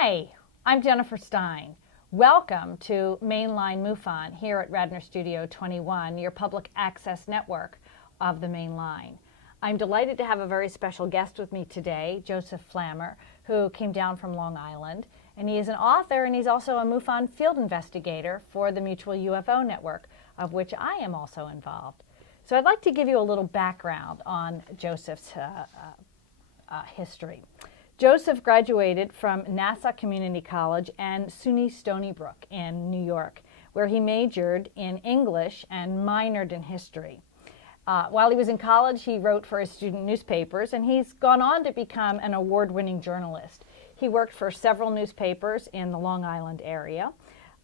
Hi, I'm Jennifer Stein. Welcome to Mainline MUFON here at Radnor Studio 21, your public access network of the Mainline. I'm delighted to have a very special guest with me today, Joseph Flammer, who came down from Long Island. And he is an author, and he's also a MUFON field investigator for the Mutual UFO Network, of which I am also involved. So I'd like to give you a little background on Joseph's history. Joseph graduated from Nassau Community College and SUNY Stony Brook in New York, where he majored in English and minored in history. While he was in college, he wrote for his student newspapers, and he's gone on to become an award-winning journalist. He worked for several newspapers in the Long Island area.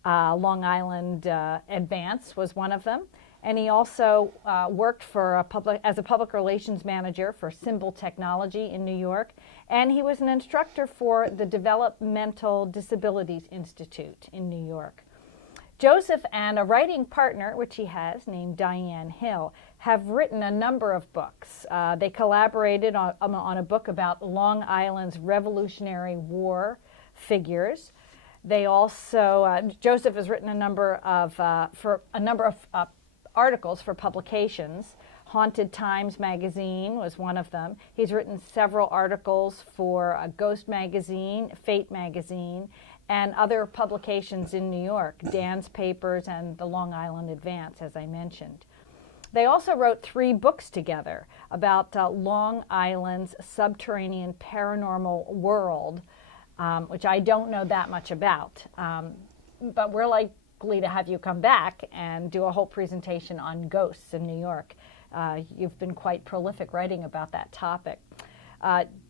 Long Island Advance was one of them. And he also worked for as a public relations manager for Symbol Technology in New York. And he was an instructor for the Developmental Disabilities Institute in New York. Joseph and a writing partner, which he has, named Diane Hill, have written a number of books. They collaborated on a book about Long Island's Revolutionary War figures. They also, Joseph has written a number of articles for publications. Haunted Times magazine was one of them. He's written several articles for Ghost magazine, Fate magazine, and other publications in New York, Dan's Papers and the Long Island Advance, as I mentioned. They also wrote 3 books together about Long Island's subterranean paranormal world, which I don't know that much about, but we're likely to have you come back and do a whole presentation on ghosts in New York. You've been quite prolific writing about that topic.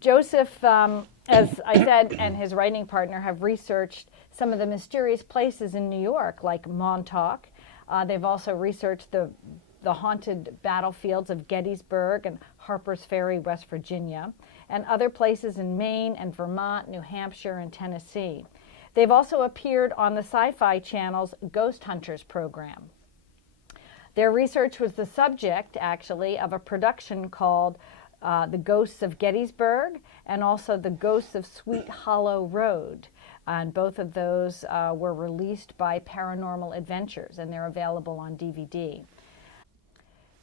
Joseph, as I said, and his writing partner have researched some of the mysterious places in New York, like Montauk. They've also researched the haunted battlefields of Gettysburg and Harper's Ferry, West Virginia, and other places in Maine and Vermont, New Hampshire, and Tennessee. They've also appeared on the Sci-Fi Channel's Ghost Hunters program. Their research was the subject, actually, of a production called The Ghosts of Gettysburg and also The Ghosts of Sweet Hollow Road. And both of those were released by Paranormal Adventures, and they're available on DVD.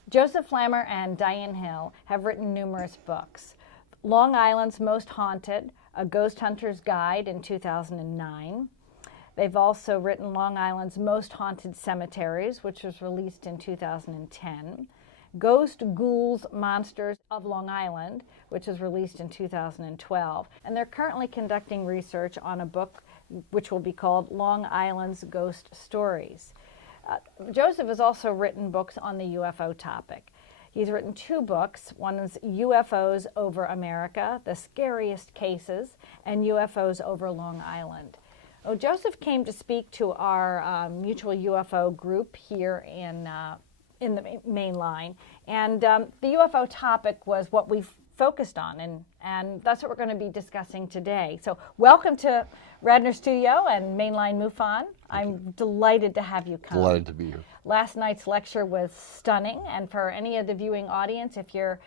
Joseph Flammer and Diane Hill have written numerous books. Long Island's Most Haunted, A Ghost Hunter's Guide in 2009. They've also written Long Island's Most Haunted Cemeteries, which was released in 2010. Ghost, Ghouls, Monsters of Long Island, which was released in 2012. And they're currently conducting research on a book which will be called Long Island's Ghost Stories. Joseph has also written books on the UFO topic. He's written 2 books. One is UFOs Over America, The Scariest Cases, and UFOs Over Long Island. Joseph came to speak to our Mutual UFO group here in the Mainline, and the UFO topic was what we've focused on, and that's what we're going to be discussing today. So welcome to Radnor Studio and Mainline MUFON. I'm delighted to have you come. Delighted to be here. Last night's lecture was stunning, and for any of the viewing audience, if you're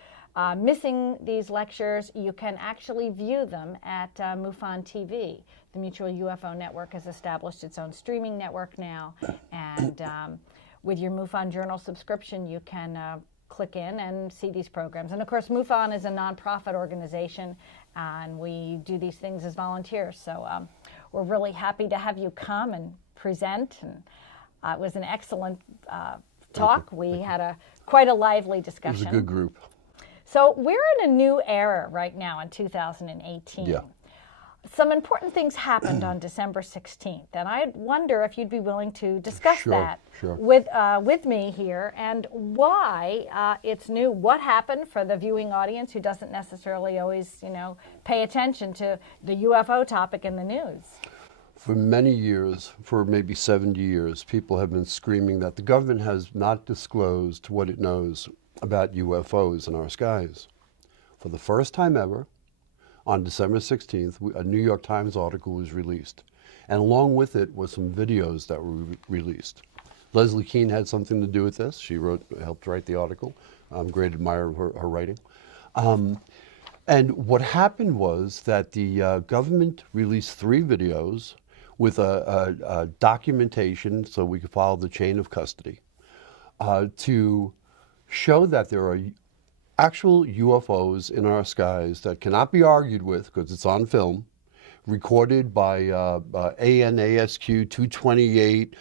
missing these lectures, you can actually view them at MUFON TV. The Mutual UFO Network has established its own streaming network now, and with your MUFON Journal subscription, you can click in and see these programs. And of course, MUFON is a nonprofit organization, and we do these things as volunteers. So we're really happy to have you come and present. And it was an excellent talk. We had quite a lively discussion. It was a good group. So we're in a new era right now in 2018. Yeah. Some important things happened on December 16th, and I wonder if you'd be willing to discuss that with me here and why it's new. What happened for the viewing audience who doesn't necessarily always, pay attention to the UFO topic in the news? For many years, for maybe 70 years, people have been screaming that the government has not disclosed what it knows about UFOs in our skies. For the first time ever, on December 16th, a New York Times article was released. And along with it was some videos that were released. Leslie Kean had something to do with this. She helped write the article. I'm a great admirer of her writing. And what happened was that the government released 3 videos with a documentation so we could follow the chain of custody to show that there are actual UFOs in our skies that cannot be argued with because it's on film, recorded by ANASQ 228,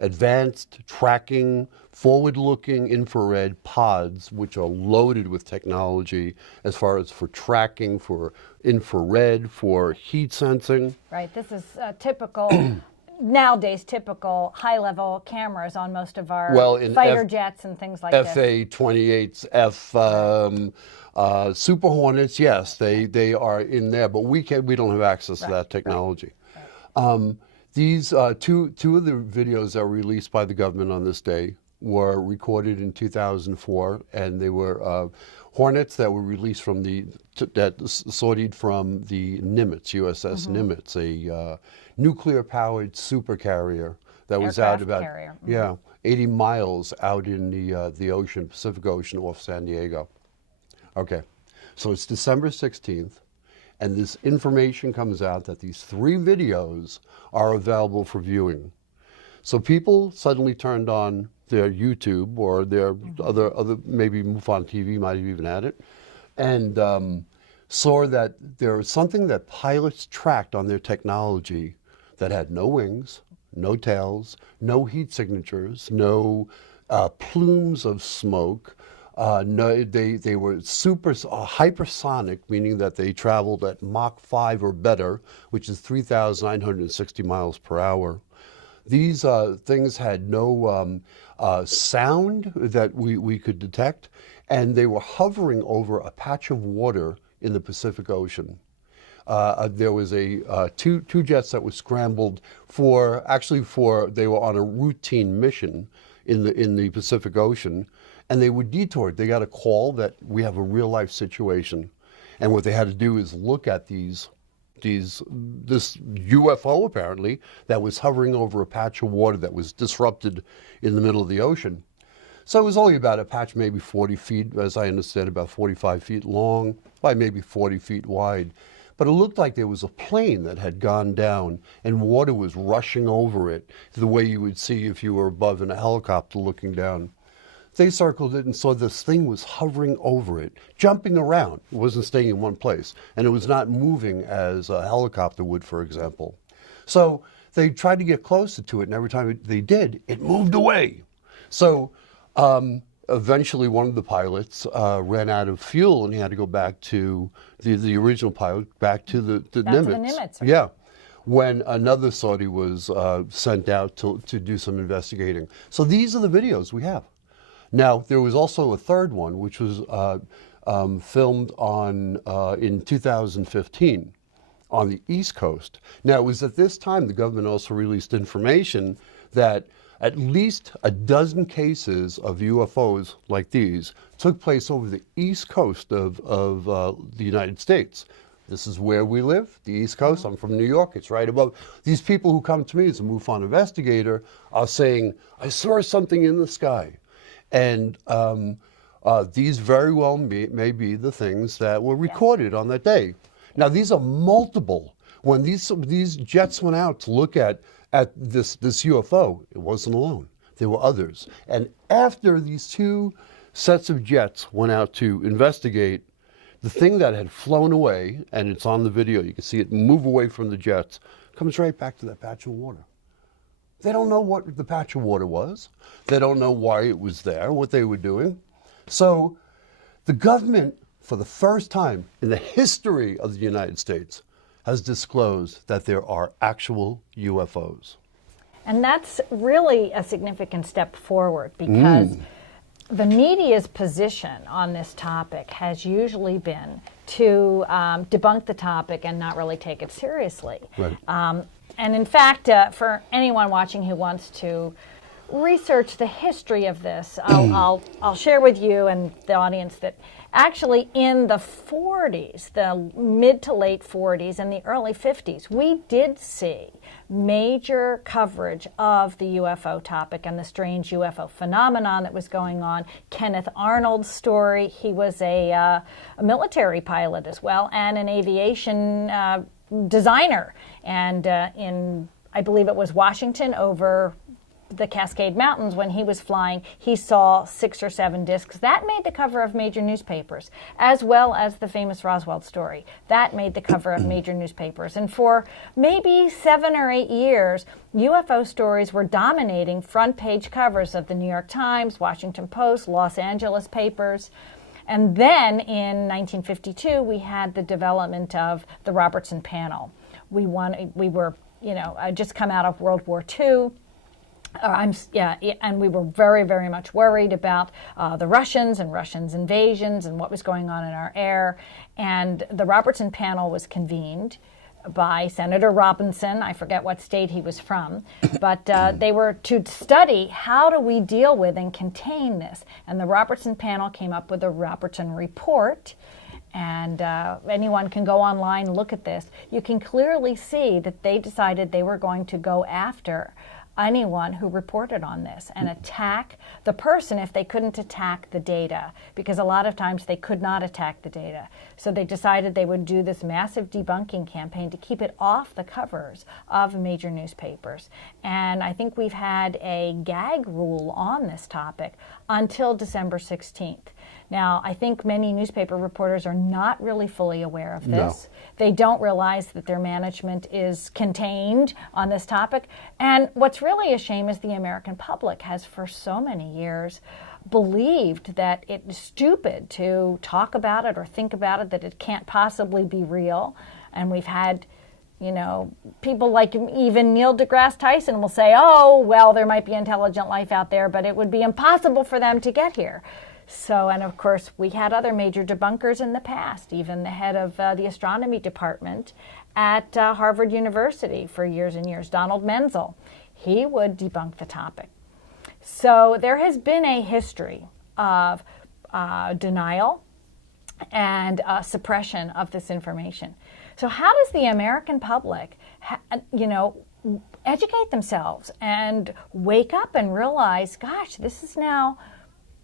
advanced tracking, forward-looking infrared pods, which are loaded with technology as far as for tracking, for infrared, for heat sensing. Right, this is typical, nowadays typical high-level cameras on most of our fighter jets and things like this. FA-28s, Super Hornets, yes, they are in there, but we don't have access to that technology. Right. These two of the videos that were released by the government on this day were recorded in 2004, and they were Hornets that were released from sortied from the Nimitz, USS Nimitz, a nuclear-powered supercarrier that was out about 80 miles out in the ocean, Pacific Ocean, off San Diego. Okay, so it's December 16th. And this information comes out that these 3 videos are available for viewing. So people suddenly turned on their YouTube or their other maybe MUFON TV might have even had it, and saw that there was something that pilots tracked on their technology that had no wings, no tails, no heat signatures, no plumes of smoke. No, they were hypersonic, meaning that they traveled at Mach 5 or better, which is 3,960 miles per hour. These things had no sound that we could detect, and they were hovering over a patch of water in the Pacific Ocean. There was two jets that were scrambled they were on a routine mission in the Pacific Ocean. And they were detoured. They got a call that we have a real life situation. And what they had to do is look at this UFO apparently that was hovering over a patch of water that was disrupted in the middle of the ocean. So it was only about a patch, maybe 40 feet, as I understand, about 45 feet long, by maybe 40 feet wide. But it looked like there was a plane that had gone down and water was rushing over it, the way you would see if you were above in a helicopter looking down. They circled it and saw this thing was hovering over it, jumping around. It wasn't staying in one place, and it was not moving as a helicopter would, for example. So they tried to get closer to it, and every time they did, it moved away. So eventually one of the pilots ran out of fuel, and he had to go back to the original pilot, back to the Nimitz. Right? Yeah. When another sortie was sent out to do some investigating. So these are the videos we have. Now, there was also a third one, which was filmed in 2015 on the East Coast. Now, it was at this time the government also released information that at least a dozen cases of UFOs like these took place over the East Coast of the United States. This is where we live, the East Coast. I'm from New York. It's right above. These people who come to me as a MUFON investigator are saying, I saw something in the sky. And these very well may be the things that were recorded on that day. Now, these are multiple. When these jets went out to look at this UFO, it wasn't alone. There were others. And after these 2 sets of jets went out to investigate, the thing that had flown away, and it's on the video, you can see it move away from the jets, comes right back to that patch of water. They don't know what the patch of water was. They don't know why it was there, what they were doing. So the government, for the first time in the history of the United States, has disclosed that there are actual UFOs. And that's really a significant step forward because the media's position on this topic has usually been to debunk the topic and not really take it seriously. Right. And in fact, for anyone watching who wants to researched the history of this, I'll share with you and the audience that actually in the 40s, the mid to late 40s and the early 50s, we did see major coverage of the UFO topic and the strange UFO phenomenon that was going on. Kenneth Arnold's story, he was a military pilot as well and an aviation designer. And I believe it was Washington over the Cascade Mountains, when he was flying, he saw 6 or 7 discs. That made the cover of major newspapers, as well as the famous Roswell story. That made the cover of major newspapers. And for maybe 7 or 8 years, UFO stories were dominating front page covers of the New York Times, Washington Post, Los Angeles papers. And then in 1952, we had the development of the Robertson panel. We were, just come out of World War II. And we were very, very much worried about the Russians and Russians' invasions and what was going on in our air. And the Robertson panel was convened by Senator Robinson. I forget what state he was from, but they were to study how do we deal with and contain this. And the Robertson panel came up with a Robertson report. And anyone can go online and look at this. You can clearly see that they decided they were going to go after anyone who reported on this and attack the person if they couldn't attack the data, because a lot of times they could not attack the data. So they decided they would do this massive debunking campaign to keep it off the covers of major newspapers. And I think we've had a gag rule on this topic until December 16th. Now, I think many newspaper reporters are not really fully aware of this. No. They don't realize that their management is contained on this topic. And what's really a shame is the American public has for so many years believed that it's stupid to talk about it or think about it, that it can't possibly be real. And we've had people like even Neil deGrasse Tyson will say, oh, well, there might be intelligent life out there, but it would be impossible for them to get here. So, and of course, we had other major debunkers in the past, even the head of the astronomy department at Harvard University for years and years, Donald Menzel. He would debunk the topic. So there has been a history of denial and suppression of this information. So how does the American public, educate themselves and wake up and realize, gosh, this is now,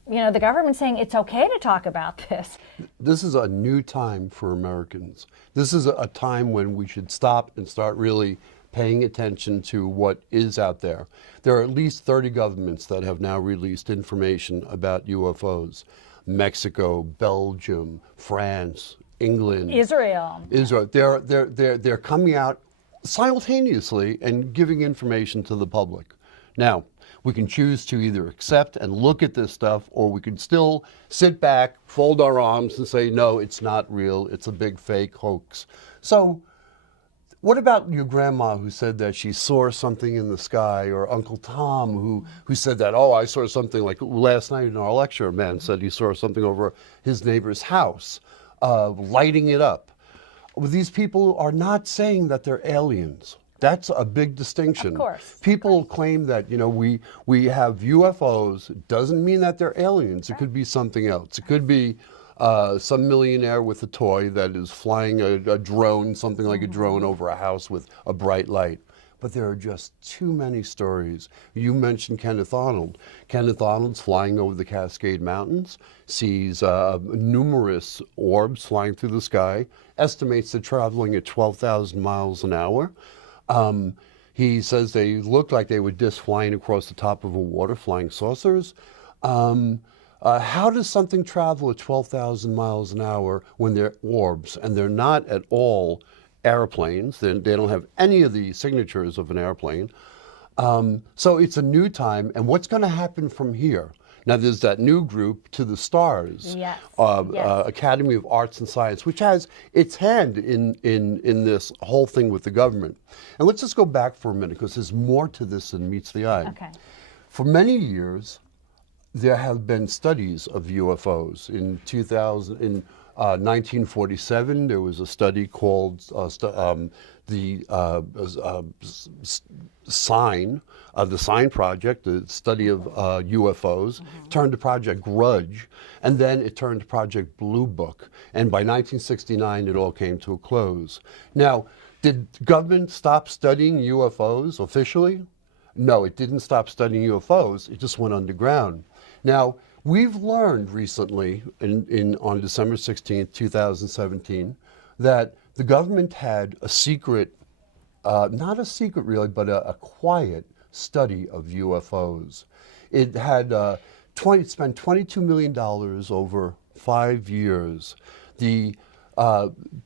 the government's saying it's okay to talk about this. This is a new time for Americans. This is a time when we should stop and start really paying attention to what is out there. There are at least 30 governments that have now released information about UFOs. Mexico, Belgium, France, England, Israel. They're coming out simultaneously and giving information to the public. Now, we can choose to either accept and look at this stuff, or we can still sit back, fold our arms, and say, no, it's not real. It's a big fake hoax. So what about your grandma who said that she saw something in the sky, or Uncle Tom who said that, oh, I saw something, like last night in our lecture, a man said he saw something over his neighbor's house, lighting it up. Well, these people are not saying that they're aliens. That's a big distinction. Of course. People claim that, we have UFOs. It doesn't mean that they're aliens. It could be something else. It could be some millionaire with a toy that is flying a drone, something like a drone over a house with a bright light. But there are just too many stories. You mentioned Kenneth Arnold. Kenneth Arnold's flying over the Cascade Mountains, sees numerous orbs flying through the sky, estimates they're traveling at 12,000 miles an hour. He says they look like they were just flying across the top of a water, flying saucers. How does something travel at 12,000 miles an hour when they're orbs and they're not at all airplanes? They don't have any of the signatures of an airplane. So it's a new time. And what's going to happen from here? Now, there's that new group, To the Stars, yes. Academy of Arts and Science, which has its hand in this whole thing with the government. And let's just go back for a minute, because there's more to this than meets the eye. Okay. For many years, there have been studies of UFOs. In 1947, there was a study called the the Stein project, the study of UFOs, turned to Project Grudge, and then it turned to Project Blue Book. And by 1969, it all came to a close. Now, did the government stop studying UFOs officially? No, it didn't stop studying UFOs. It just went underground. Now, we've learned recently, on December 16th, 2017, that the government had a secret, not a secret really, but a quiet study of UFOs. It had spent $22 million over 5 years. The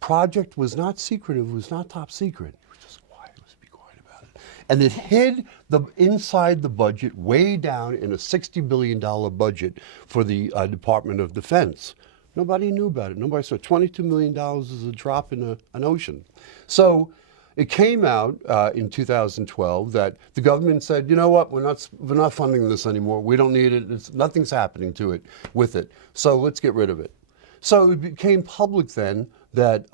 project was not secretive, it was not top secret. It was just quiet, let's be quiet about it. And it hid inside the budget, way down in a $60 billion budget for the Department of Defense. Nobody knew about it. Nobody saw $22 million is a drop in an ocean. So it came out in 2012 that the government said, you know what, we're not funding this anymore. We don't need it. Nothing's happening to it with it. So let's get rid of it. So it became public then that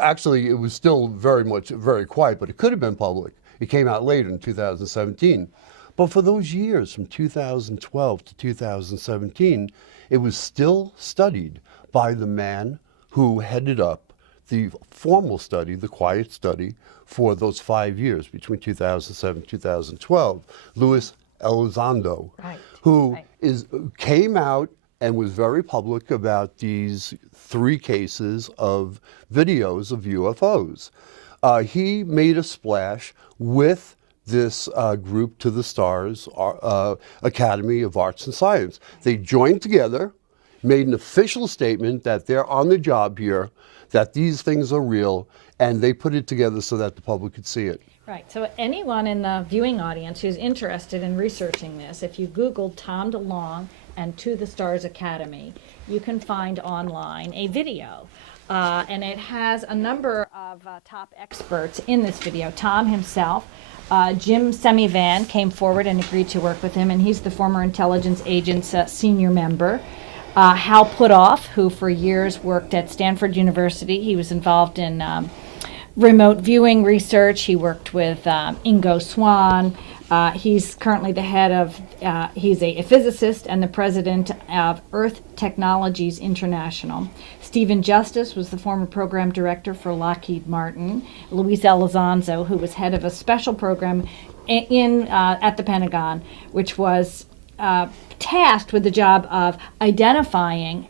actually it was still very quiet, but it could have been public. It came out later in 2017. But for those years, from 2012 to 2017, it was still studied by the man who headed up the formal study, the quiet study, for those 5 years, between 2007 and 2012, Luis Elizondo, who came out and was very public about these 3 cases of videos of UFOs. He made a splash with this group to the Stars Academy of Arts and Science. They joined together, made an official statement that they're on the job here, that these things are real, and they put it together so that the public could see it. Right, so anyone in the viewing audience who's interested in researching this, if you Google Tom DeLonge and To the Stars Academy, you can find online a video. And it has a number of top experts in this video. Tom himself, Jim Semivan came forward and agreed to work with him, and he's the former intelligence agent's senior member. Hal Puthoff, who for years worked at Stanford University. He was involved in remote viewing research. He worked with Ingo Swann. He's currently the head of, he's a physicist and the president of Earth Technologies International. Stephen Justice was the former program director for Lockheed Martin. Luis Elizondo, who was head of a special program at the Pentagon, which was tasked with the job of identifying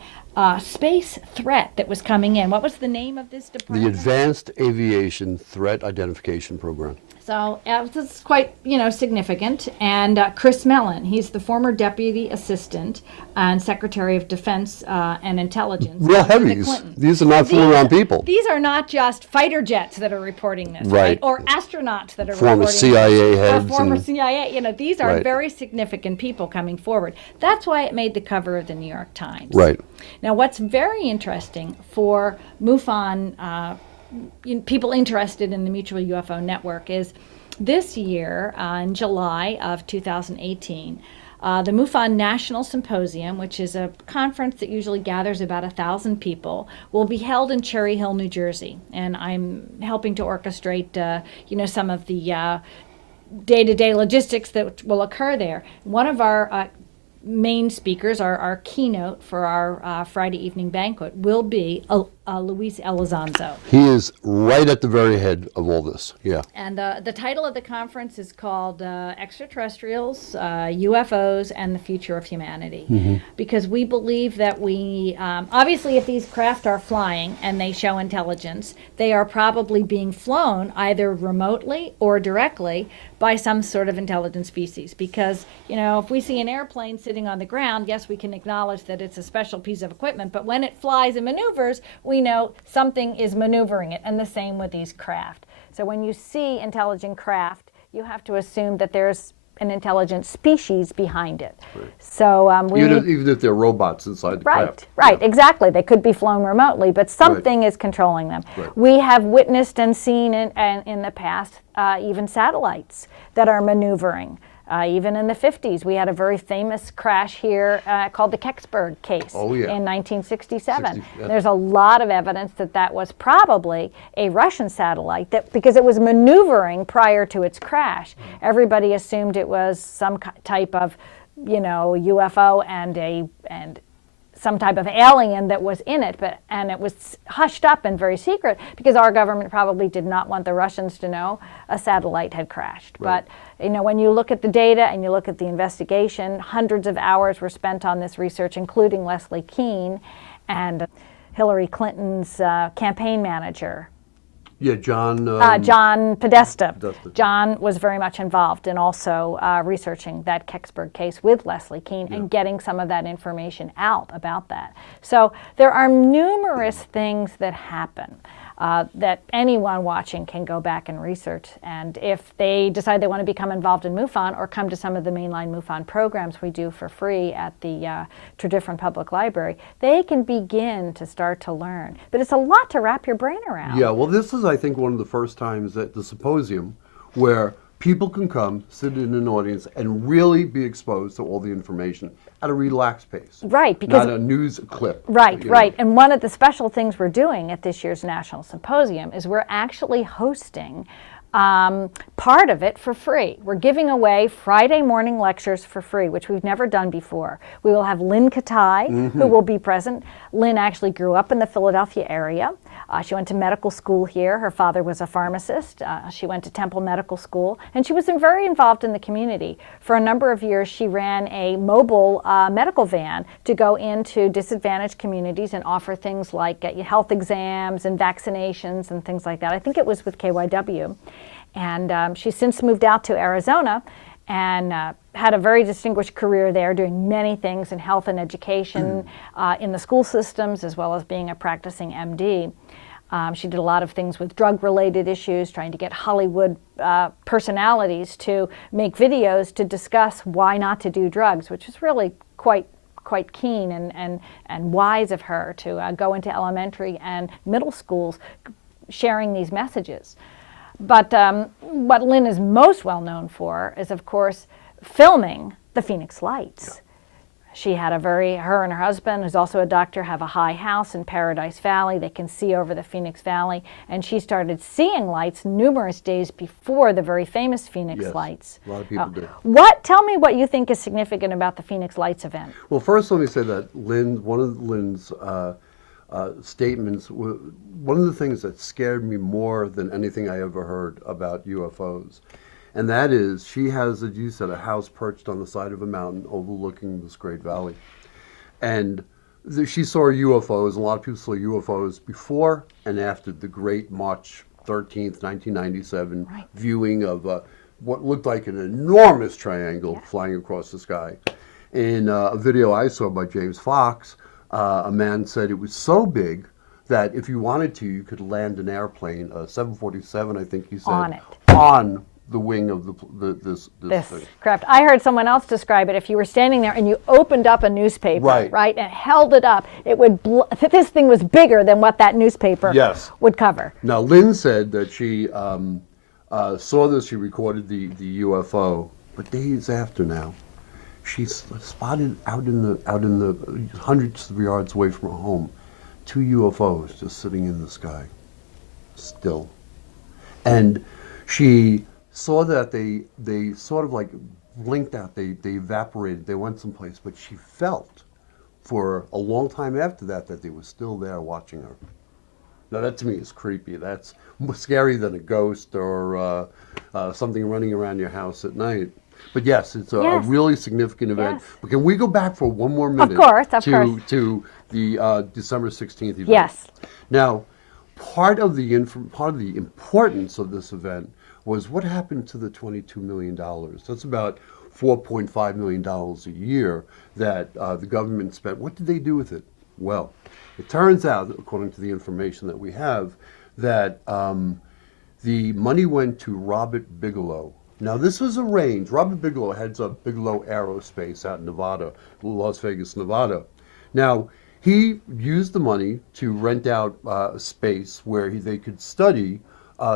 space threat that was coming in. What was the name of this department? The Advanced Aviation Threat Identification Program. So this is quite, significant. And Chris Mellon, he's the former Deputy Assistant and Secretary of Defense and Intelligence. Real heavies. These are not fooling around people. These are not just fighter jets that are reporting this, right? Or astronauts that are former reporting CIA this. heads. Or former CIA. These are very significant people coming forward. That's why it made the cover of the New York Times. Right. Now, what's very interesting for MUFON people interested in the Mutual UFO Network is this year, in July of 2018, the MUFON National Symposium, which is a conference that usually gathers about 1,000 people, will be held in Cherry Hill, New Jersey. And I'm helping to orchestrate, some of the day-to-day logistics that will occur there. One of our main speakers, our keynote for our Friday evening banquet, will be Luis Elizondo. He is right at the very head of all this, yeah. And the title of the conference is called Extraterrestrials, UFOs, and the Future of Humanity. Mm-hmm. Because we believe that we, obviously if these craft are flying and they show intelligence, they are probably being flown either remotely or directly by some sort of intelligent species. Because, if we see an airplane sitting on the ground, yes, we can acknowledge that it's a special piece of equipment, but when it flies and maneuvers, we know something is maneuvering it, and the same with these craft. So when you see intelligent craft, you have to assume that there's an intelligent species behind it. Right. So even if they're robots inside the craft. Right, exactly. They could be flown remotely, but something is controlling them. Right. We have witnessed and seen in the past even satellites that are maneuvering. Even in the 50s, we had a very famous crash here called the Kecksburg case in 1967. There's a lot of evidence that that was probably a Russian satellite, because it was maneuvering prior to its crash. Everybody assumed it was some type of, UFO and some type of alien that was in it, and it was hushed up and very secret because our government probably did not want the Russians to know a satellite had crashed. Right. But when you look at the data and you look at the investigation, hundreds of hours were spent on this research, including Leslie Kean and Hillary Clinton's campaign manager. Yeah, John Podesta. John was very much involved in also researching that Kecksburg case with Leslie Kean and getting some of that information out about that. So there are numerous things that happen that anyone watching can go back and research. And if they decide they want to become involved in MUFON or come to some of the mainline MUFON programs we do for free at the Tredyffrin Public Library, they can begin to start to learn. But it's a lot to wrap your brain around. Yeah, well, this is, I think, one of the first times at the symposium where people can come, sit in an audience, and really be exposed to all the information at a relaxed pace. Right, because not a news clip. Right, right. And one of the special things we're doing at this year's National Symposium is we're actually hosting part of it for free. We're giving away Friday morning lectures for free, which we've never done before. We will have Lynn Katai, who will be present. Lynn actually grew up in the Philadelphia area. She went to medical school here. Her father was a pharmacist. She went to Temple Medical School, and she was very involved in the community. For a number of years, she ran a mobile medical van to go into disadvantaged communities and offer things like health exams and vaccinations and things like that. I think it was with KYW. And she's since moved out to Arizona and had a very distinguished career there, doing many things in health and education in the school systems, as well as being a practicing MD. She did a lot of things with drug-related issues, trying to get Hollywood personalities to make videos to discuss why not to do drugs, which is really quite keen and wise of her to go into elementary and middle schools sharing these messages. But what Lynn is most well known for is, of course, filming the Phoenix Lights. Yeah. She had her and her husband, who's also a doctor, have a high house in Paradise Valley. They can see over the Phoenix Valley. And she started seeing lights numerous days before the very famous Phoenix Lights. A lot of people do. Tell me what you think is significant about the Phoenix Lights event. Well, first let me say that one of Lynn's statements, one of the things that scared me more than anything I ever heard about UFOs, and that is she has, as you said, a house perched on the side of a mountain overlooking this great valley. And she saw UFOs, a lot of people saw UFOs before and after the great March 13th, 1997 viewing of what looked like an enormous triangle flying across the sky. In a video I saw by James Fox, a man said it was so big that if you wanted to, you could land an airplane, a 747, I think he said, on the wing of this thing. Craft. I heard someone else describe it. If you were standing there and you opened up a newspaper, and held it up, it would. This thing was bigger than what that newspaper would cover. Now, Lynn said that she saw this. She recorded the UFO, but days after now, she spotted out in the hundreds of yards away from her home, 2 UFOs just sitting in the sky, still, and she saw that they sort of like blinked out, they evaporated, they went someplace, but she felt for a long time after that they were still there watching her. Now that to me is creepy. That's more scary than a ghost or something running around your house at night. But yes, it's a really significant event. Yes. But can we go back for one more minute? Of course. To the December 16th event. Yes. Now, part of the importance of this event was what happened to the $22 million. That's about $4.5 million a year that the government spent. What did they do with it? Well, it turns out, according to the information that we have, that the money went to Robert Bigelow. Now, this was arranged. Robert Bigelow heads up Bigelow Aerospace out in Nevada, Las Vegas, Nevada. Now, he used the money to rent out space where they could study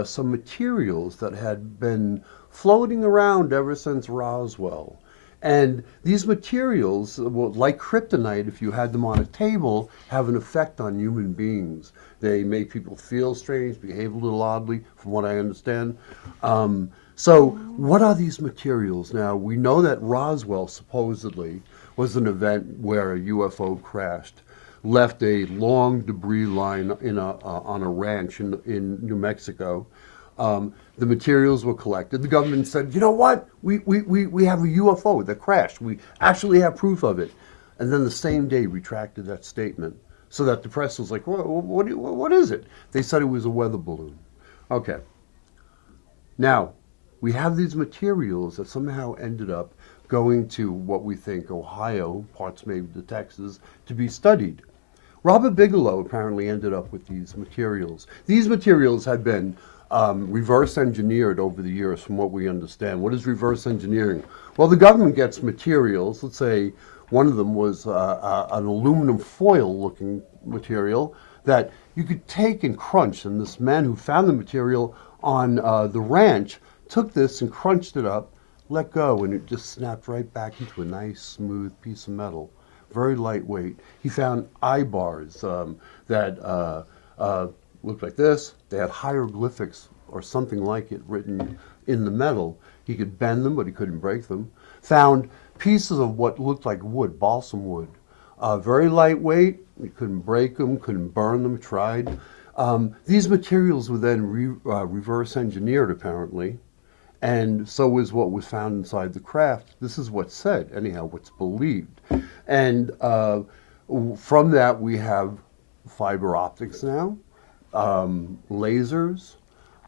some materials that had been floating around ever since Roswell. And these materials, like kryptonite, if you had them on a table, have an effect on human beings. They make people feel strange, behave a little oddly, from what I understand. So what are these materials? Now, we know that Roswell supposedly was an event where a UFO crashed, left a long debris line on a ranch in New Mexico. The materials were collected. The government said, you know what? We have a UFO that crashed. We actually have proof of it. And then the same day retracted that statement so that the press was like, what is it? They said it was a weather balloon. Okay. Now, we have these materials that somehow ended up going to what we think Ohio, parts maybe to Texas, to be studied. Robert Bigelow apparently ended up with these materials. These materials had been reverse engineered over the years from what we understand. What is reverse engineering? Well, the government gets materials. Let's say one of them was an aluminum foil looking material that you could take and crunch. And this man who found the material on the ranch took this and crunched it up, let go, and it just snapped right back into a nice smooth piece of metal. Very lightweight. He found eye bars that looked like this. They had hieroglyphics or something like it written in the metal. He could bend them, but he couldn't break them. Found pieces of what looked like wood, balsam wood. Very lightweight. You couldn't break them, couldn't burn them, tried. These materials were then reverse engineered, apparently. And so was what was found inside the craft. This is what's said, anyhow, what's believed. And from that, we have fiber optics now. Lasers,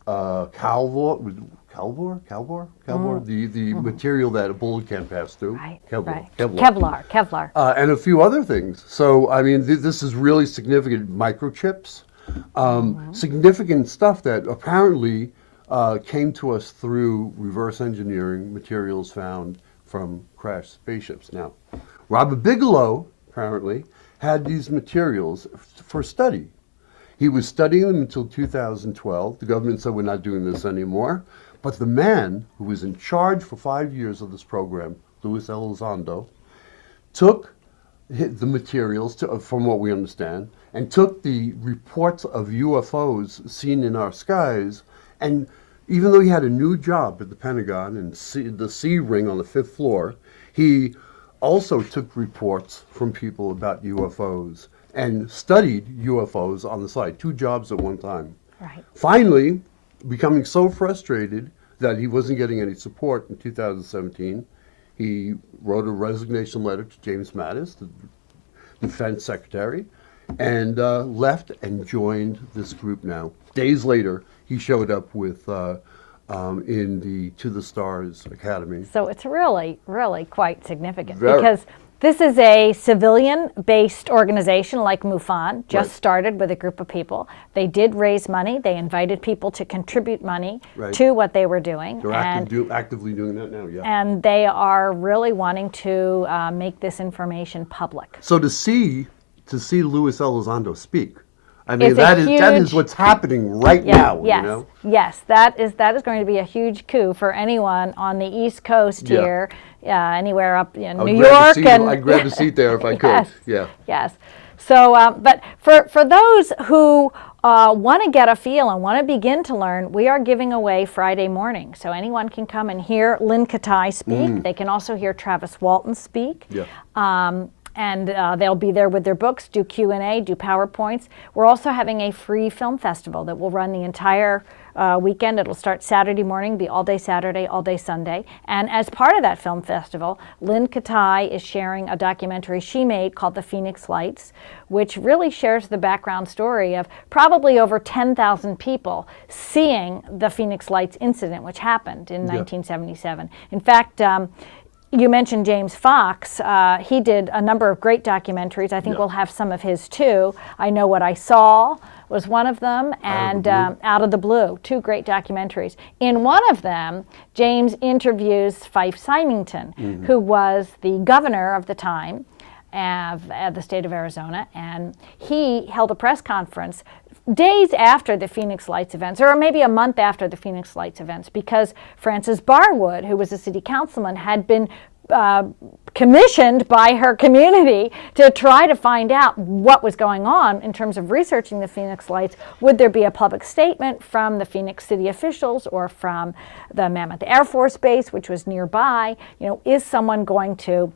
Calvor, the material that a bullet can't pass through. Right, Kevlar. And a few other things. So, I mean, this is really significant. Microchips, significant stuff that apparently came to us through reverse engineering materials found from crashed spaceships. Now, Robert Bigelow apparently had these materials for study. He was studying them until 2012. The government said, we're not doing this anymore. But the man who was in charge for 5 years of this program, Luis Elizondo, took the materials, from what we understand, and took the reports of UFOs seen in our skies, and even though he had a new job at the Pentagon and the C ring on the 5th floor, he also took reports from people about UFOs and studied UFOs on the side, 2 jobs at one time. Right. Finally, becoming so frustrated that he wasn't getting any support in 2017, he wrote a resignation letter to James Mattis, the defense secretary, and left and joined this group now. Days later, he showed up with in the To the Stars Academy. So it's really, really quite significant because this is a civilian-based organization like MUFON, just started with a group of people. They did raise money. They invited people to contribute money to what they were doing. They're actively doing that now, yeah. And they are really wanting to make this information public. So to see Luis Elizondo speak, I mean, that is what's happening right now. Yes, you know? Yes, that is going to be a huge coup for anyone on the East Coast here, anywhere up in New York. I'd grab a seat there if I could. Yes. So, but for those who want to get a feel and want to begin to learn, we are giving away Friday morning. So anyone can come and hear Lynn Katai speak. They can also hear Travis Walton speak. Yeah. And they'll be there with their books, do Q&A, do PowerPoints. We're also having a free film festival that will run the entire weekend. It'll start Saturday morning, be all day Saturday, all day Sunday. And as part of that film festival, Lynn Katai is sharing a documentary she made called The Phoenix Lights, which really shares the background story of probably over 10,000 people seeing the Phoenix Lights incident, which happened in 1977. In fact, you mentioned James Fox. He did a number of great documentaries. I think we'll have some of his too. I Know What I Saw was one of them, and Out of the Blue, 2 great documentaries. In one of them, James interviews Fife Symington, who was the governor of the time of the state of Arizona, and he held a press conference days after the Phoenix Lights events, or maybe a month after the Phoenix Lights events, because Frances Barwood, who was a city councilman, had been commissioned by her community to try to find out what was going on in terms of researching the Phoenix Lights. Would there be a public statement from the Phoenix city officials or from the Mammoth Air Force Base, which was nearby? Is someone going to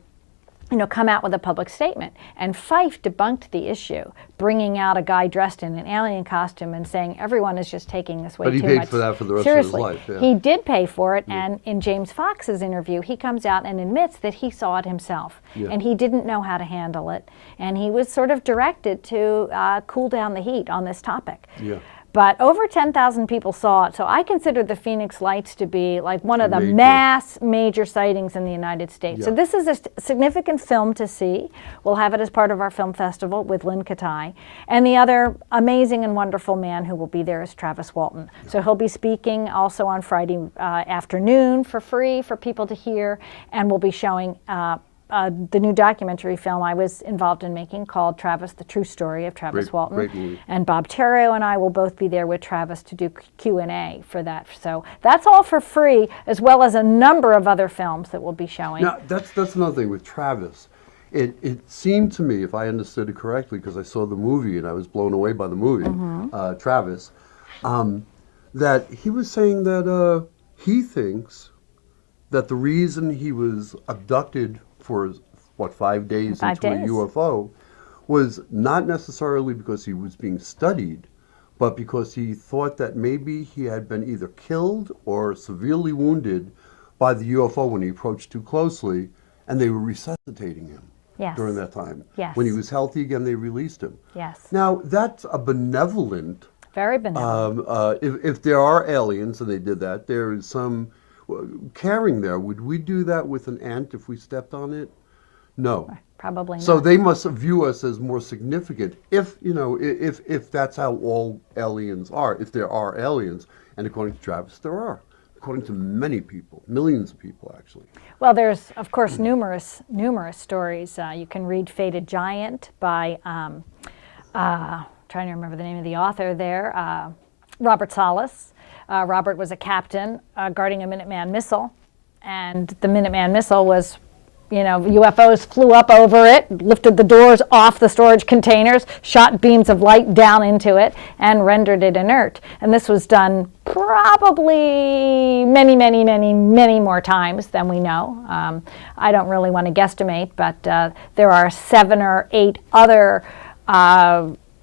come out with a public statement? And Fife debunked the issue, bringing out a guy dressed in an alien costume and saying everyone is just taking this way too much. But he paid for that for the rest Seriously, of his life. Yeah. He did pay for it, and in James Fox's interview, he comes out and admits that he saw it himself, and he didn't know how to handle it, and he was sort of directed to cool down the heat on this topic. Yeah. But over 10,000 people saw it, so I consider the Phoenix Lights to be like one of the major sightings in the United States. Yeah. So this is a significant film to see. We'll have it as part of our film festival with Lynn Katai. And the other amazing and wonderful man who will be there is Travis Walton. Yeah. So he'll be speaking also on Friday afternoon for free for people to hear, and we'll be showing the new documentary film I was involved in making called Travis, the True Story of Travis Walton. Great movie. And Bob Terrio and I will both be there with Travis to do Q&A for that. So that's all for free, as well as a number of other films that we'll be showing. Now, that's another thing with Travis. It seemed to me, if I understood it correctly, because I saw the movie and I was blown away by the movie, Travis, that he was saying that he thinks that the reason he was abducted for, 5 days into a UFO was not necessarily because he was being studied, but because he thought that maybe he had been either killed or severely wounded by the UFO when he approached too closely, and they were resuscitating him during that time. Yes. When he was healthy again, they released him. Yes. Now, that's a benevolent... Very benevolent. If there are aliens, and they did that, there is some... caring there. Would we do that with an ant if we stepped on it? No. Probably not. So they must view us as more significant if that's how all aliens are, if there are aliens. And according to Travis, there are. According to many people, millions of people actually. Well, there's, of course, numerous stories. You can read Fated Giant by, trying to remember the name of the author there, Robert Salas. Robert was a captain guarding a Minuteman missile, and the Minuteman missile was, UFOs flew up over it, lifted the doors off the storage containers, shot beams of light down into it, and rendered it inert. And this was done probably many, many, many, many more times than we know. I don't really want to guesstimate, but there are 7 or 8 other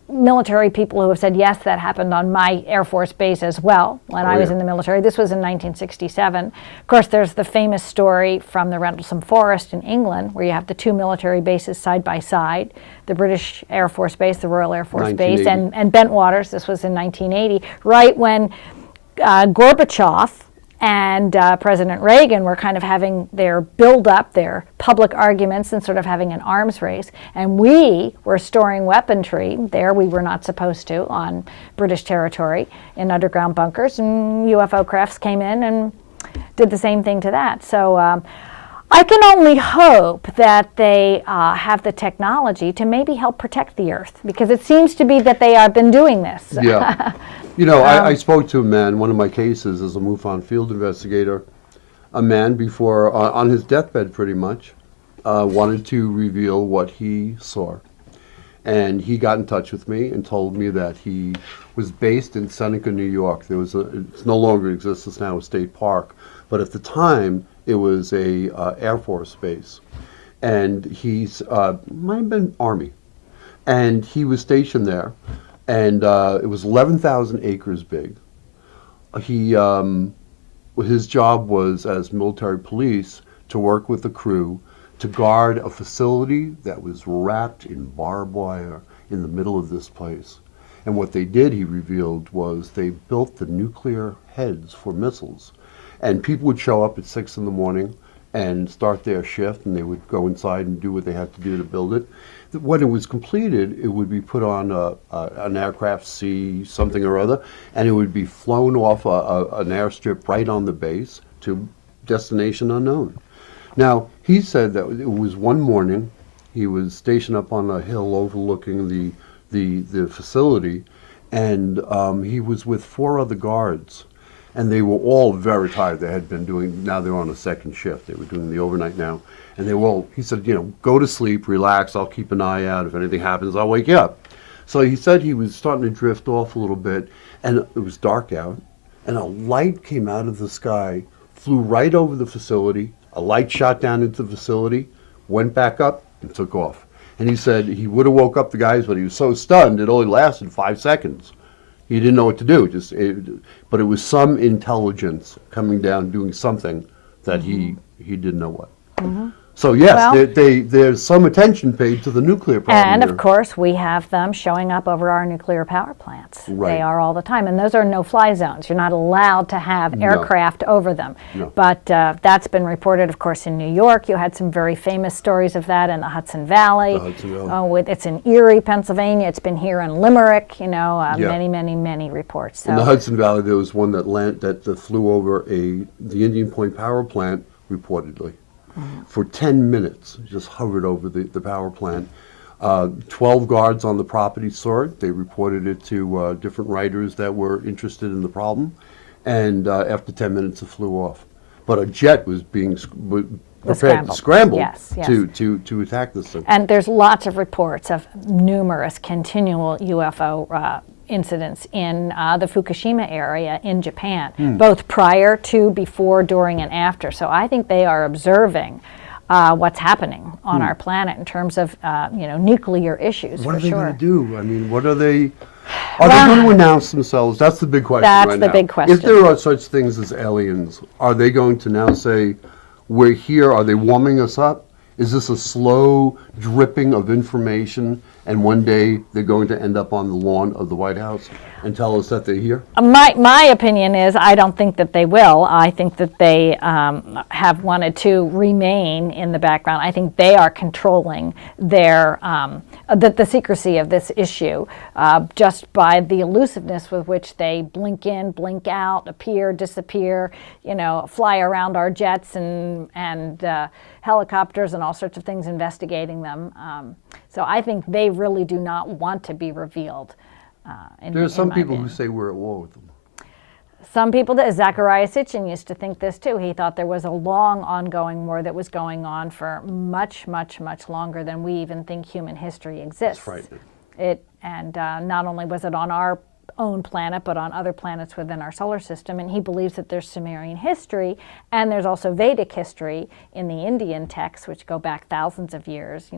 military people who have said, yes, that happened on my Air Force base as well when I was in the military. This was in 1967. Of course, there's the famous story from the Rendlesham Forest in England, where you have the 2 military bases side by side, the British Air Force Base, the Royal Air Force Base, and Bentwaters. This was in 1980, right when Gorbachev and President Reagan were kind of having their build-up, their public arguments, and sort of having an arms race. And we were storing weaponry there. We were not supposed to on British territory in underground bunkers. And UFO crafts came in and did the same thing to that. So I can only hope that they have the technology to maybe help protect the Earth, because it seems to be that they have been doing this. Yeah. I spoke to a man, one of my cases as a MUFON field investigator, a man before, on his deathbed pretty much, wanted to reveal what he saw. And he got in touch with me and told me that he was based in Seneca, New York. It no longer exists, it's now a state park. But at the time, it was a Air Force base. And he's, might have been Army. And he was stationed there. And it was 11,000 acres big. His job was, as military police, to work with the crew to guard a facility that was wrapped in barbed wire in the middle of this place. And what they did, he revealed, was they built the nuclear heads for missiles. And people would show up at 6 in the morning and start their shift, and they would go inside and do what they had to do to build it. When it was completed, it would be put on an aircraft C something or other, and it would be flown off an airstrip right on the base to destination unknown. Now, he said that it was one morning, he was stationed up on a hill overlooking the facility, and he was with 4 other guards, and they were all very tired. They had been doing, now they're on a second shift. They were doing the overnight now, and they were all, he said, go to sleep, relax, I'll keep an eye out. If anything happens, I'll wake you up. So he said he was starting to drift off a little bit, and it was dark out, and a light came out of the sky, flew right over the facility. A light shot down into the facility, went back up, and took off. And he said he would have woke up the guys, but he was so stunned, it only lasted 5 seconds. He didn't know what to do. But it was some intelligence coming down, doing something that he didn't know what. Mm-hmm. So yes, Well, there's some attention paid to the nuclear problem. and here. of course, we have them showing up over our nuclear power plants. Right. They are all the time, and those are no-fly zones. You're not allowed to have aircraft over them. No. But that's been reported, of course, in New York. You had some very famous stories of that in the Hudson Valley. The Hudson Valley. It's in Erie, Pennsylvania. It's been here in Limerick. Many, many, many reports. So. In the Hudson Valley, there was one that flew over the Indian Point power plant, reportedly. For 10 minutes, just hovered over the power plant. 12 guards on the property saw it. They reported it to different writers that were interested in the problem. And after 10 minutes, it flew off. But a jet was being prepared to scramble Yes. to attack this thing. And there's lots of reports of numerous continual UFO incidents in the Fukushima area in Japan, both prior to, before, during, and after. So I think they are observing what's happening on our planet in terms of nuclear issues. What for are they sure. going to do? I mean, what are they? Are they going to announce themselves? That's the big question That's right the now. big question. If there are such things as aliens, are they going to now say, we're here? Are they warming us up? Is this a slow dripping of information, and one day they're going to end up on the lawn of the White House and tell us that they're here? My opinion is I don't think that they will. I think that they have wanted to remain in the background. I think they are controlling their the secrecy of this issue just by the elusiveness with which they blink in, blink out, appear, disappear, fly around our jets and helicopters and all sorts of things investigating them. So I think they really do not want to be revealed. There are some people who say we're at war with them. Some people, Zachariah Sitchin used to think this too. He thought there was a long ongoing war that was going on for much, much, much longer than we even think human history exists. That's frightening. Not only was it on our own planet, but on other planets within our solar system. And he believes that there's Sumerian history, and there's also Vedic history in the Indian texts, which go back thousands of years,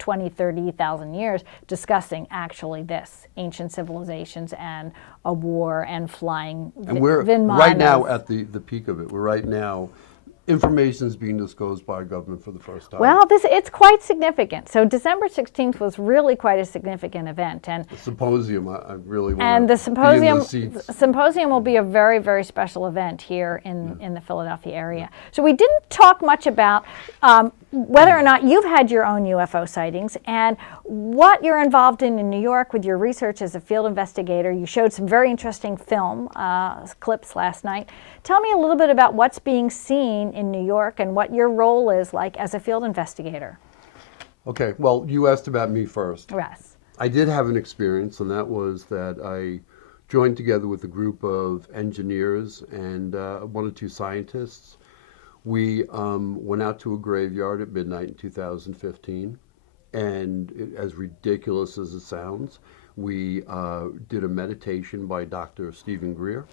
20, 30,000 years, discussing actually this, ancient civilizations and a war and flying And we're right now at the peak of it. We're right now, information is being disclosed by our government for the first time. Well, it's quite significant. So December 16th was really quite a significant event. And the symposium, I really want And the to be in the symposium will be a very, very special event here in the Philadelphia area. So we didn't talk much about whether or not you've had your own UFO sightings and what you're involved in New York with your research as a field investigator. You showed some very interesting film clips last night. Tell me a little bit about what's being seen in New York and what your role is like as a field investigator. Okay, well, you asked about me first. Yes. I did have an experience, and that was that I joined together with a group of engineers and 1 or 2 scientists. We went out to a graveyard at midnight in 2015, and as ridiculous as it sounds, we did a meditation by Dr. Stephen Greer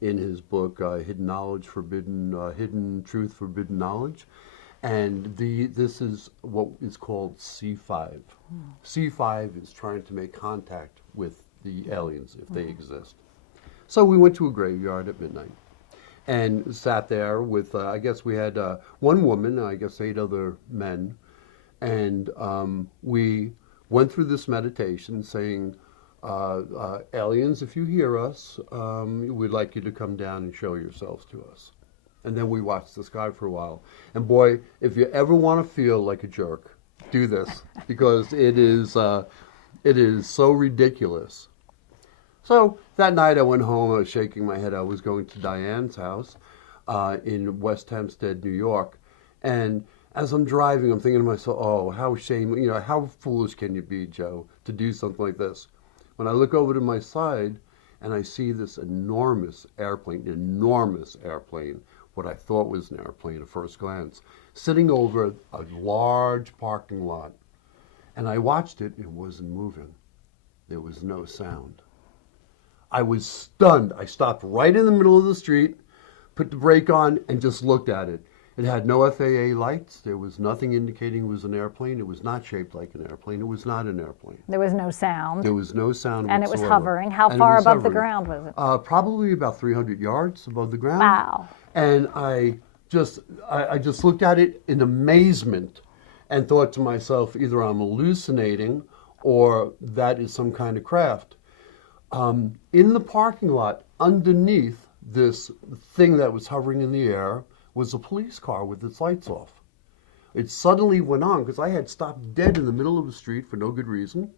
in his book, Hidden Truth, Forbidden Knowledge. And this is what is called C5. C5 is trying to make contact with the aliens, if they exist. So we went to a graveyard at midnight and sat there with, I guess we had 1 woman, I guess 8 other men. And we went through this meditation saying, aliens, if you hear us, we'd like you to come down and show yourselves to us. And then we watched the sky for a while. And boy, if you ever want to feel like a jerk, do this, because it is so ridiculous. So that night I went home, I was shaking my head. I was going to Diane's house in West Hempstead, New York. And as I'm driving, I'm thinking to myself, oh, how how foolish can you be, Joe, to do something like this? When I look over to my side and I see this enormous airplane, what I thought was an airplane at first glance, sitting over a large parking lot. And I watched it, it wasn't moving. There was no sound. I was stunned. I stopped right in the middle of the street, put the brake on, and just looked at it. It had no FAA lights. There was nothing indicating it was an airplane. It was not shaped like an airplane. It was not an airplane. There was no sound. There was no sound and whatsoever. It was hovering. How far above the ground was it? Probably about 300 yards above the ground. Wow. And I just looked at it in amazement and thought to myself, either I'm hallucinating or that is some kind of craft. In the parking lot, underneath this thing that was hovering in the air, was a police car with its lights off. It suddenly went on because I had stopped dead in the middle of the street for no good reason.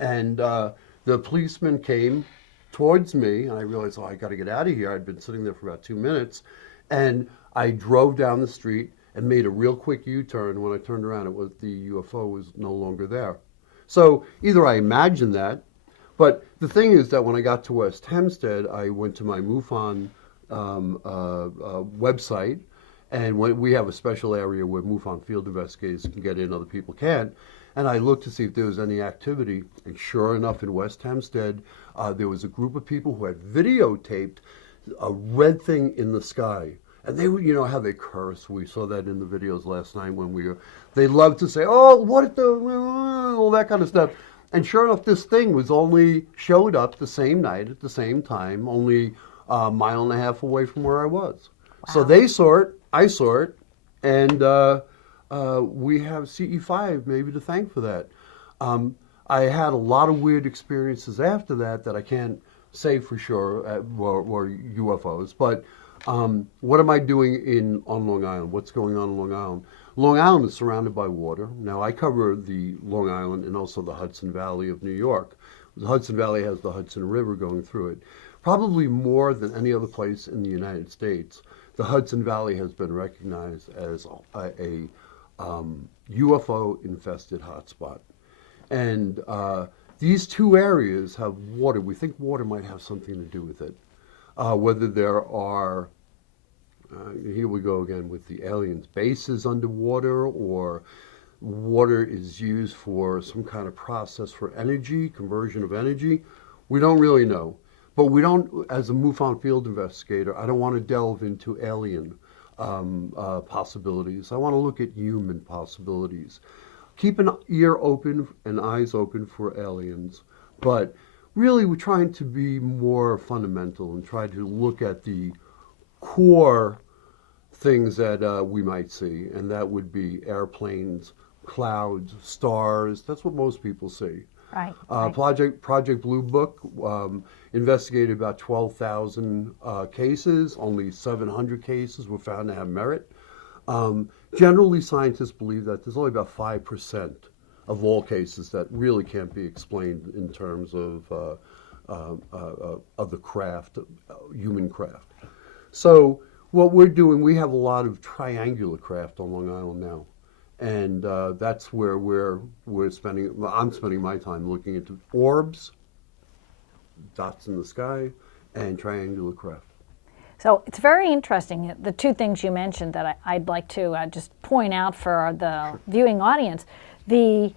And the policeman came towards me, and I realized, oh, I got to get out of here. I'd been sitting there for about 2 minutes. And I drove down the street and made a real quick U-turn. When I turned around, the UFO was no longer there. So either I imagined that, but the thing is that when I got to West Hempstead, I went to my MUFON website, and we have a special area where MUFON field investigators can get in, other people can't. And I looked to see if there was any activity, and sure enough, in West Hempstead, there was a group of people who had videotaped a red thing in the sky. And they would, you know how they curse. We saw that in the videos last night when they love to say, oh, what the, all that kind of stuff. And sure enough, this thing showed up the same night at the same time, only a mile and a half away from where I was. Wow. So they saw it, I saw it, and we have CE5 maybe to thank for that. I had a lot of weird experiences after that I can't say for sure were UFOs, but what am I doing on Long Island? What's going on Long Island? Long Island is surrounded by water. Now, I cover the Long Island and also the Hudson Valley of New York. The Hudson Valley has the Hudson River going through it. Probably more than any other place in the United States, the Hudson Valley has been recognized as a UFO-infested hotspot. And these two areas have water. We think water might have something to do with it. Whether there are, here we go again with the aliens, bases underwater, or water is used for some kind of process for energy, conversion of energy. We don't really know. But we don't, as a MUFON field investigator, I don't want to delve into alien possibilities. I want to look at human possibilities. Keep an ear open and eyes open for aliens, but really we're trying to be more fundamental and try to look at the core things that we might see, and that would be airplanes, clouds, stars. That's what most people see. Right. Project Blue Book investigated about 12,000 cases. Only 700 cases were found to have merit. Generally, scientists believe that there's only about 5% of all cases that really can't be explained in terms of the craft, human craft. So what we're doing, we have a lot of triangular craft on Long Island now. And that's where I'm spending my time looking into orbs, dots in the sky, and triangular craft. So it's very interesting, the two things you mentioned that I'd like to just point out for the viewing audience. The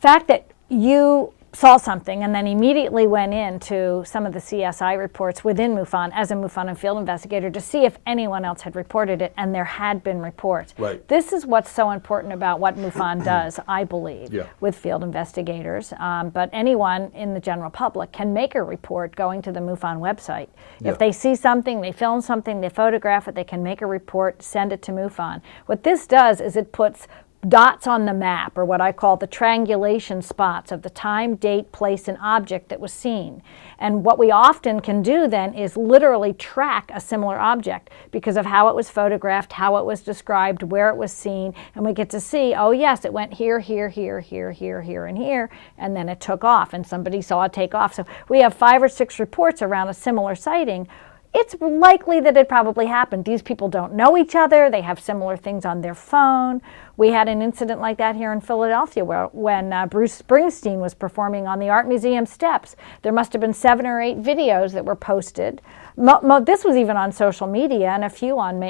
fact that you saw something and then immediately went into some of the CSI reports within MUFON as a MUFON and field investigator to see if anyone else had reported it, and there had been reports. Right. This is what's so important about what MUFON does, I believe, with field investigators. But anyone in the general public can make a report going to the MUFON website. If they see something, they film something, they photograph it, they can make a report, send it to MUFON. What this does is it puts dots on the map, or what I call the triangulation spots of the time, date, place, and object that was seen. And what we often can do then is literally track a similar object because of how it was photographed, how it was described, where it was seen, and we get to see, oh yes, it went here, here, here, here, here, here, and here, and then it took off, and somebody saw it take off. So we have 5 or 6 reports around a similar sighting. it's likely that it probably happened. These people don't know each other. They have similar things on their phone. We had an incident like that here in Philadelphia when Bruce Springsteen was performing on the Art Museum steps. There must have been 7 or 8 videos that were posted. This was even on social media and a few on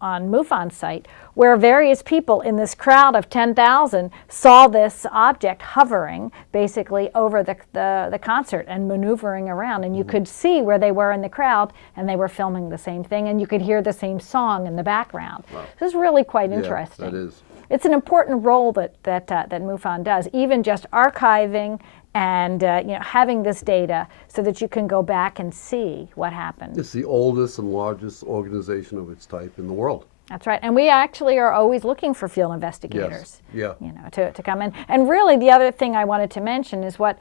MUFON's site, where various people in this crowd of 10,000 saw this object hovering basically over the concert and maneuvering around. And you could see where they were in the crowd, and they were filming the same thing, and you could hear the same song in the background. Wow. This is really quite interesting. That is. It's an important role that MUFON does, even just archiving and having this data so that you can go back and see what happened. It's the oldest and largest organization of its type in the world. That's right, and we actually are always looking for field investigators. Yes. Yeah. To come in. And really, the other thing I wanted to mention is what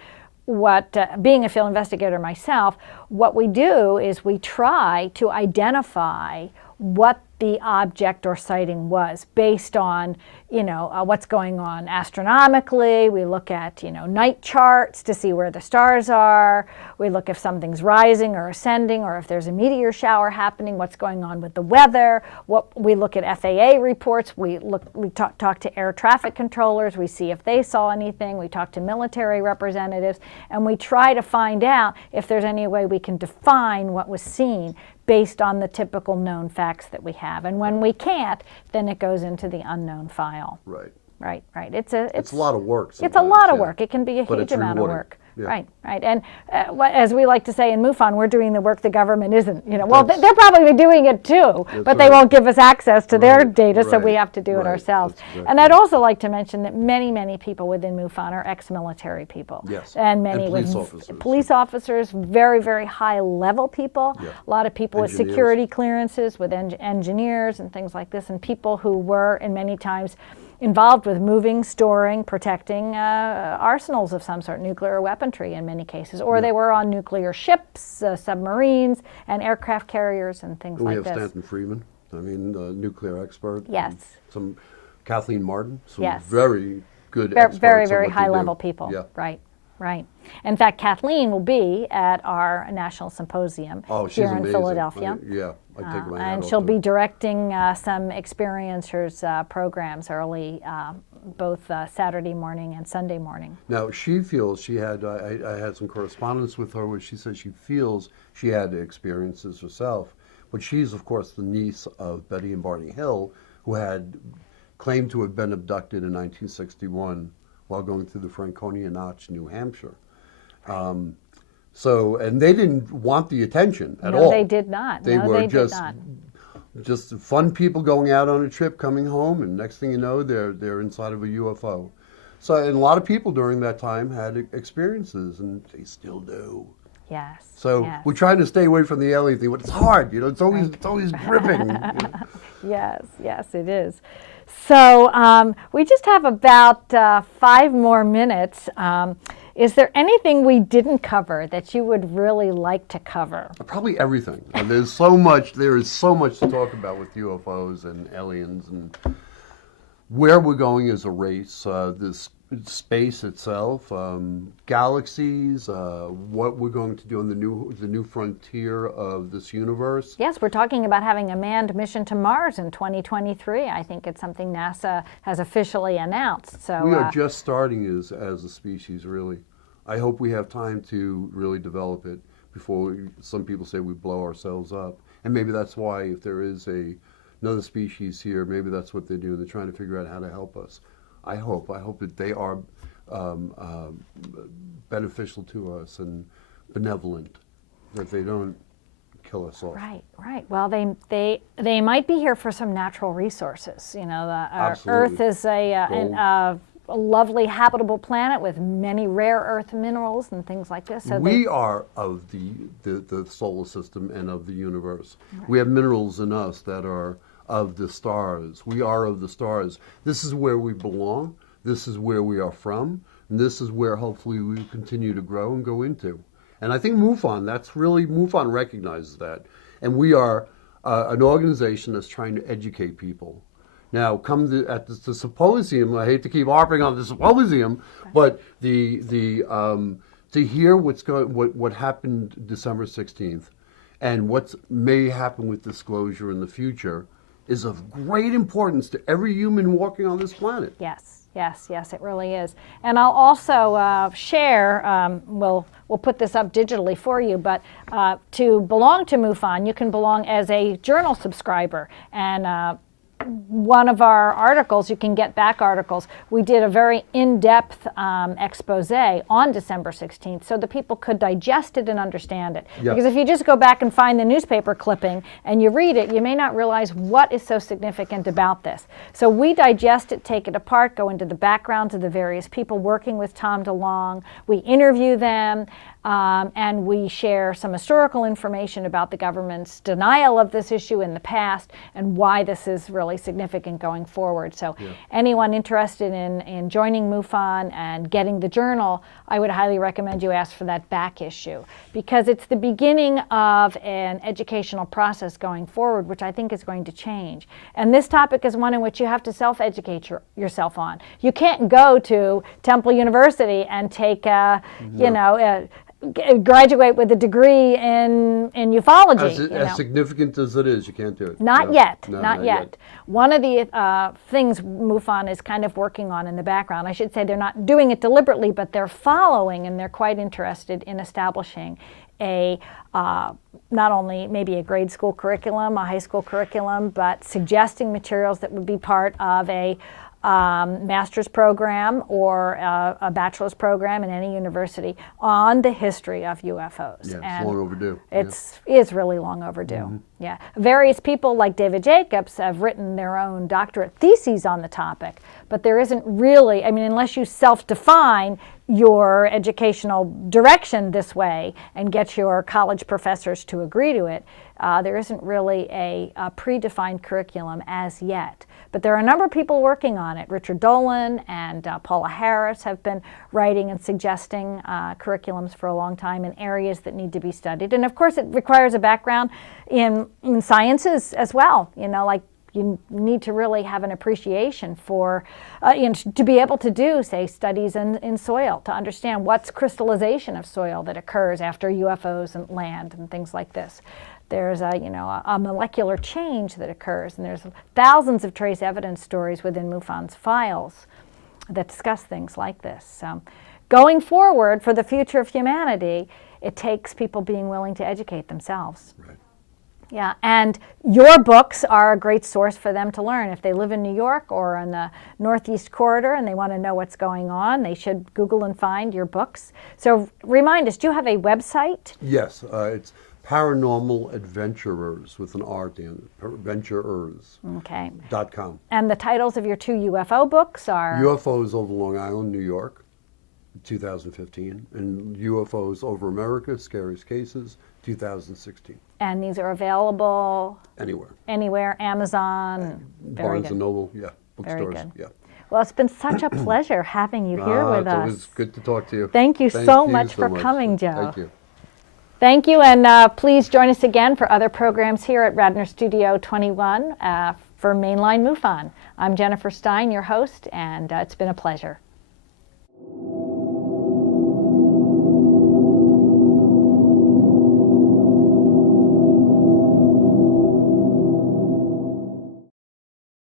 being a field investigator myself, what we do is we try to identify what the object or sighting was based on, what's going on astronomically. We look at, night charts to see where the stars are. We look if something's rising or ascending, or if there's a meteor shower happening, what's going on with the weather. We look at FAA reports. We talk to air traffic controllers. We see if they saw anything. We talk to military representatives, and we try to find out if there's any way we can define what was seen based on the typical known facts that we have. And when we can't, then it goes into the unknown file. Right. Right. It's a lot of work. It's a lot of work. It can be a huge amount of work. Yeah. Right. And as we like to say in MUFON, we're doing the work the government isn't. Well, they're probably doing it too, but they won't give us access to their data, so we have to do it ourselves. Exactly. And I'd also like to mention that many people within MUFON are ex-military people. Yes. And many police officers, very high-level people. Yeah. A lot of people with security clearances, with engineers and things like this, and people who were, in many times, involved with moving, storing, protecting arsenals of some sort, nuclear weaponry in many cases, or they were on nuclear ships, submarines, and aircraft carriers and things like this. We have Stanton Friedman, nuclear expert. Yes. Some Kathleen Martin, some yes. very good experts. Very high-level people. Yeah. Right. In fact, Kathleen will be at our national symposium here in amazing. Philadelphia. I take my hat and off she'll to be her. directing some experiencers programs early, both Saturday morning and Sunday morning. Now, she feels I had some correspondence with her where she says she feels she had experiences herself, but she's, of course, the niece of Betty and Barney Hill, who had claimed to have been abducted in 1961 while going through the Franconia Notch, New Hampshire. And they didn't want the attention at all. No, they did not. They were just fun people going out on a trip, coming home, and next thing you know, they're inside of a UFO. So, and a lot of people during that time had experiences, and they still do. Yes. So we're trying to stay away from the alien thing, but it's hard. It's always gripping. Yes, it is. So we just have about 5 more minutes. Is there anything we didn't cover that you would really like to cover? Probably everything. There is so much to talk about with UFOs and aliens and where we're going as a race, this space itself, galaxies, what we're going to do on the new frontier of this universe. Yes, we're talking about having a manned mission to Mars in 2023. I think it's something NASA has officially announced. So we are just starting as a species, really. I hope we have time to really develop it before some people say we blow ourselves up. And maybe that's why, if there is another species here, maybe that's what they're doing. They're trying to figure out how to help us. I hope that they are beneficial to us and benevolent, that they don't kill us off. Right. Well, they might be here for some natural resources. Our Absolutely. Earth is a lovely habitable planet with many rare earth minerals and things like this. So we are of the solar system and of the universe. Right. We have minerals in us that are of the stars. We are of the stars. This is where we belong. This is where we are from. And this is where hopefully we continue to grow and go into. And I think MUFON recognizes that. And we are an organization that's trying to educate people. Now, at the symposium, I hate to keep harping on the symposium, but to hear what happened December 16th And what may happen with disclosure in the future is of great importance to every human walking on this planet. Yes, yes, yes, it really is. And I'll also share, we'll put this up digitally for you, but to belong to MUFON, you can belong as a journal subscriber. And one of our articles, you can get back articles, we did a very in-depth expose on December 16th so that people could digest it and understand it. Yeah. Because if you just go back and find the newspaper clipping and you read it, you may not realize what is so significant about this. So we digest it, take it apart, go into the backgrounds of the various people working with Tom DeLonge. We interview them, and we share some historical information about the government's denial of this issue in the past and why this is really significant going forward. So anyone interested in joining MUFON and getting the journal, I would highly recommend you ask for that back issue, because it's the beginning of an educational process going forward, which I think is going to change. And this topic is one in which you have to self-educate yourself on. You can't go to Temple University and take graduate with a degree in ufology. As significant as it is, you can't do it. Not yet. One of the things MUFON is kind of working on in the background, I should say they're not doing it deliberately, but they're following and they're quite interested in establishing a not only maybe a grade school curriculum, a high school curriculum, but suggesting materials that would be part of a master's program or a bachelor's program in any university on the history of UFOs. Yeah, and it's long overdue. It's really long overdue. Mm-hmm. Yeah, various people like David Jacobs have written their own doctorate theses on the topic, but there isn't really, I mean, unless you self-define your educational direction this way and get your college professors to agree to it, there isn't really a predefined curriculum as yet. But there are a number of people working on it. Richard Dolan and Paula Harris have been writing and suggesting curriculums for a long time in areas that need to be studied. And of course it requires a background in sciences as well. You know, like you need to really have an appreciation for, to be able to do, say, studies in soil, to understand what's crystallization of soil that occurs after UFOs and land and things like this. There's a molecular change that occurs, and there's thousands of trace evidence stories within MUFON's files that discuss things like this. So, going forward for the future of humanity, it takes people being willing to educate themselves. Right. Yeah, and your books are a great source for them to learn. If they live in New York or on the Northeast Corridor and they want to know what's going on, they should Google and find your books. So remind us, do you have a website? Yes, it's Paranormal Adventurers with an R at the end, adventurers.com. And the titles of your two UFO books are? UFOs over Long Island, New York, 2015, and UFOs over America, Scariest Cases, 2016. And these are available? Anywhere, Amazon. Barnes and Noble, bookstores. Very good. Yeah. Well, it's been such a pleasure having you here with us. It was good to talk to you. Thank you so much for coming, Joe. Thank you. Thank you, and please join us again for other programs here at Radnor Studio 21 for Mainline MUFON. I'm Jennifer Stein, your host, and it's been a pleasure.